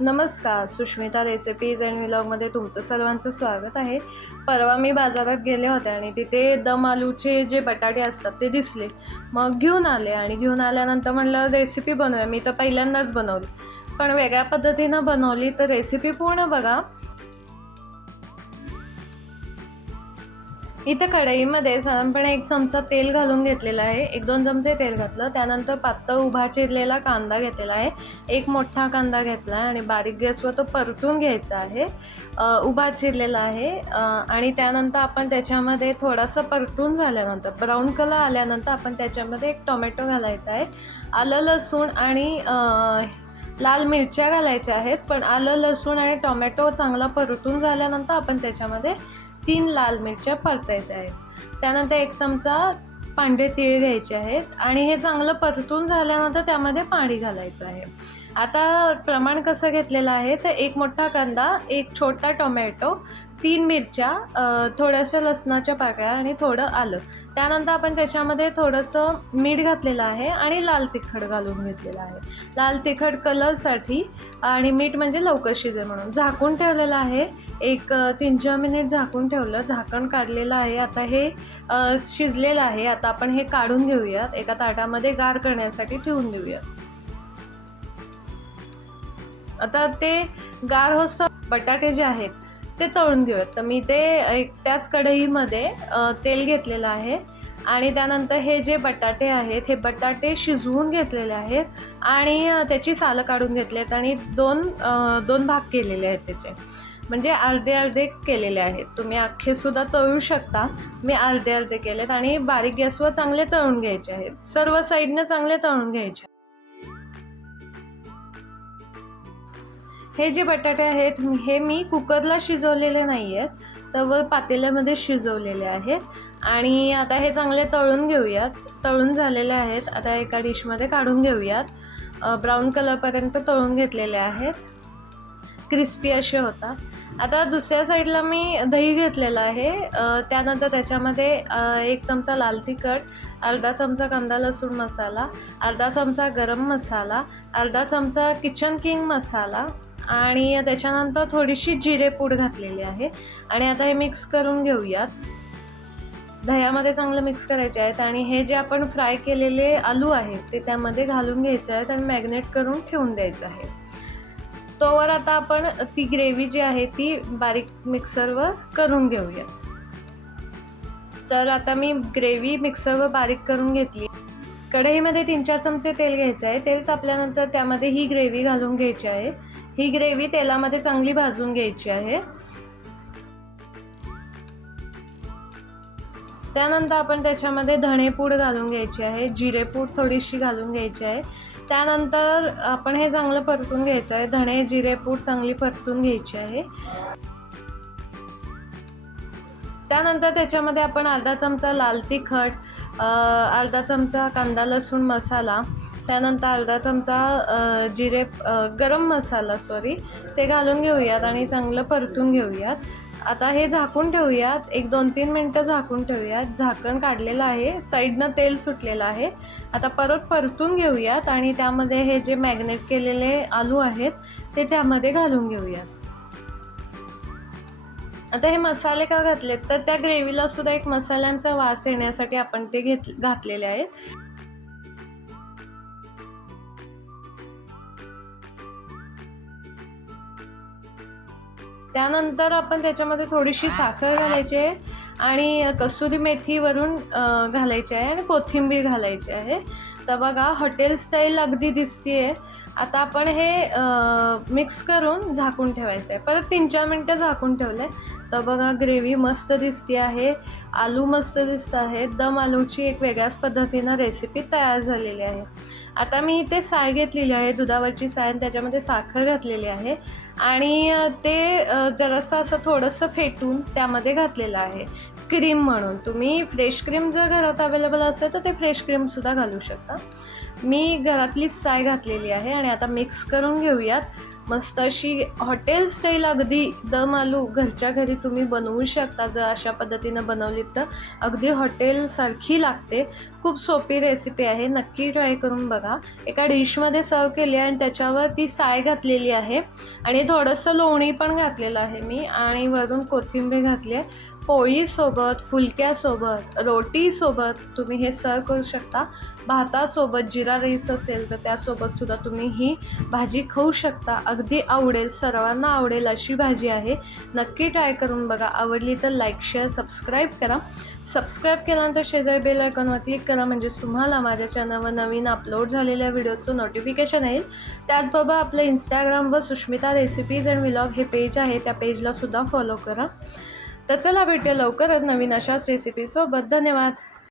नमस्कार Sushmita recipes and व्लॉगमध्ये तुमचं सर्वांचं स्वागत आहे. परवा मी बाजारात गेले होते आणि तिथे दम आलूचे जे बटाटे असतात ते दिसले. मग घेऊन आले आणि घेऊन आल्यानंतर म्हणलं रेसिपी बनवूया. मी तर पहिल्यांदाच बनवली. पण वेगळ्या पद्धतीनं बनवली तर रेसिपी पूर्ण बघा. इथं कढईमध्ये साधारणपणे एक चमचा तेल घालून घेतलेला आहे. एक दोन चमचे तेल घातलं. त्यानंतर पातळ उभा चिरलेला कांदा घेतलेला आहे. एक मोठा कांदा घेतला आहे आणि बारीक गॅसवर तो परतून घ्यायचा आहे. उभा चिरलेला आहे. आणि त्यानंतर आपण त्याच्यामध्ये थोडासा परतून झाल्यानंतर ब्राऊन कलर आल्यानंतर आपण त्याच्यामध्ये एक टोमॅटो घालायचा आहे. आलं लसूण आणि लाल मिरच्या घालायच्या आहेत. पण आलं लसूण आणि टोमॅटो चांगला परतून झाल्यानंतर आपण त्याच्यामध्ये तीन लाल मिरच्या परतायच्या आहेत. त्यानंतर एक चमचा पांढरे तीळ घ्यायचे आहेत आणि हे चांगलं परतून झाल्यानंतर त्यामध्ये पाणी घालायचं आहे. आता प्रमाण कसं घेतलेलं आहे? तर एक मोठा कांदा एक छोटा टोमॅटो तीन मिरच्या थोड्याशा लसणाच्या पाकळ्या आणि थोडं आलं. त्यानंतर आपण त्याच्यामध्ये थोडंसं मीठ घातलेलं आहे आणि लाल तिखट घालून घेतलेलं आहे. लाल तिखट कलरसाठी आणि मीठ म्हणजे लवकर शिजे म्हणून. झाकून ठेवलेलं आहे. एक तीन चार मिनिट झाकून ठेवलं. झाकण काढलेलं आहे. आता हे शिजलेलं आहे. आता आपण हे काढून घेऊयात. एका ताटामध्ये गार करण्यासाठी ठेवून देऊयात. आता ते गार होस्त बटाटे जे आहेत ते तळून घेऊयात. तर मी ते एक त्याच कढईमध्ये तेल घेतलेलं आहे. आणि त्यानंतर हे जे बटाटे आहेत हे बटाटे शिजवून घेतलेले आहेत आणि त्याची सालं काढून घेतली आहेत आणि दोन दोन भाग केलेले आहेत त्याचे. म्हणजे अर्धे अर्धे केलेले आहेत. तुम्ही अख्खेसुद्धा तळू शकता. मी अर्धे अर्धे केलेत आणि बारीक गॅसवर चांगले तळून घ्यायचे आहेत. सर्व साईडनं चांगले तळून घ्यायचे हे जे बटाटे आहेत हे मी कुकरला शिजवलेले नाही आहेत तर व पातेल्यामध्ये शिजवलेले आहेत. आणि आता हे चांगले तळून घेऊयात. तळून झालेले आहेत. आता एका डिशमध्ये काढून घेऊयात. ब्राऊन कलरपर्यंत तळून घेतलेले आहेत. क्रिस्पी असे होतात. आता दुसऱ्या साईडला मी दही घेतलेलं आहे. त्यानंतर त्याच्यामध्ये एक चमचा लाल तिखट अर्धा चमचा कांदा लसूण मसाला अर्धा चमचा गरम मसाला अर्धा चमचा किचन किंग मसाला आणि त्याच्यानंतर थोडीशी जिरेपूड घातलेली आहे. आणि आता हे मिक्स करून घेऊयात. दह्यामध्ये चांगलं मिक्स करायचे आहेत आणि हे जे आपण फ्राय केलेले आलू आहेत ते त्यामध्ये घालून घ्यायचे आहेत आणि मॅग्नेट करून ठेवून द्यायचं आहे. तोवर आता आपण ती ग्रेव्ही जी आहे ती बारीक मिक्सरवर करून घेऊया तर आता मी ग्रेव्ही मिक्सरवर बारीक करून घेतली. कढईमध्ये तीन चार चमचे तेल घ्यायचं आहे. तेल तापल्यानंतर त्यामध्ये ही ग्रेव्ही घालून घ्यायची आहे. ही ग्रेव्ही तेलामध्ये चांगली भाजून घ्यायची आहे. त्यानंतर आपण त्याच्यामध्ये धणेपूड घालून घ्यायची आहे जिरेपूड थोडीशी घालून घ्यायची आहे. त्यानंतर आपण हे चांगलं परतून घ्यायचं आहे धणे जिरेपूड चांगली परतून घ्यायची आहे. त्यानंतर त्याच्यामध्ये आपण अर्धा चमचा लाल तिखट अर्धा चमचा कांदा लसूण मसाला त्यानंतर अर्धा चमचा जिरे गरम मसाला सॉरी ते घालून घेऊयात आणि चांगलं परतून घेऊयात. आता हे झाकून ठेवूयात. एक दोन तीन मिनटं झाकून ठेवूयात. झाकण काढलेलं आहे. साईडनं तेल सुटलेलं आहे. आता परत परतून घेऊयात आणि त्यामध्ये हे जे मॅग्नेट केलेले आलू आहेत ते त्यामध्ये घालून घेऊयात. आता हे मसाले का घातलेत? तर त्या ग्रेव्हीला सुद्धा एक मसाल्यांचा वास येण्यासाठी आपण ते घेत घातलेले आहेत. त्यानंतर आपण त्याच्यामध्ये थोडीशी साखर घालायची आहे आणि कसुरी मेथी वरून घालायची आहे आणि कोथिंबीर घालायची आहे. तर बघा हॉटेल स्टाईल अगदी दिसतीये. आता आपण हे मिक्स करून झाकून ठेवायचं आहे. परत तीन चार मिनटं झाकून ठेवलं आहे तर बघा ग्रेव्ही मस्त दिसते आहे. आलू मस्त दिसत आहे दम आलूची एक वेगळ्याच पद्धतीनं रेसिपी तयार झालेली आहे. आता मी इथे साय घेतलेली आहे दुधावरची साय आणि त्याच्यामध्ये साखर घातलेली आहे. आणि ते जरासं असं थोडंसं फेटून त्यामध्ये घातलेलं आहे. क्रीम म्हणून. तुम्ही फ्रेश क्रीम जर घरात अवेलेबल असेल तर ते फ्रेश क्रीमसुद्धा घालू शकता. मी घरातलीच साय घातलेली आहे आणि आता मिक्स करून घेऊयात. मस्त अशी हॉटेल स्टाईल अगदी दम आलू घरच्या घरी तुम्ही बनवू शकता जर अशा पद्धतीनं बनवलीत तर. अगदी हॉटेलसारखी लागते. खूप सोपी रेसिपी आहे नक्की ट्राय करून बघा. एका डिशमध्ये सर्व केली आहे आणि त्याच्यावर ती साय घातलेली आहे. आणि थोडंसं लोणी पण घातलेलं आहे मी आणि वरून कोथिंबीर घातली आहे. पोळीसोबत फुलक्यासोबत रोटीसोबत तुम्ही हे सर्व करू शकता. भातासोबत जिरा राईस असेल तर त्यासोबतसुद्धा तुम्ही ही भाजी खाऊ शकता. अगदी आवडेल सर्वांना आवडेल अशी भाजी आहे. नक्की ट्राय करून बघा. आवडली तर लाईक शेअर सबस्क्राईब करा. सबस्क्राईब केल्यानंतर शेजारी बेल आयकॉनवर क्लिक करा. म्हणजेच तुम्हाला माझ्या चॅनलवर नवीन अपलोड झालेल्या व्हिडिओचं नोटिफिकेशन येईल. त्याचबरोबर आपलं इंस्टाग्रामवर सुष्मिता रेसिपीज अँड विलॉग हे पेज आहे. त्या पेजला सुद्धा फॉलो करा. तर चला भेटूया लवकरच नवीन अशाच रेसिपीसोबत धन्यवाद.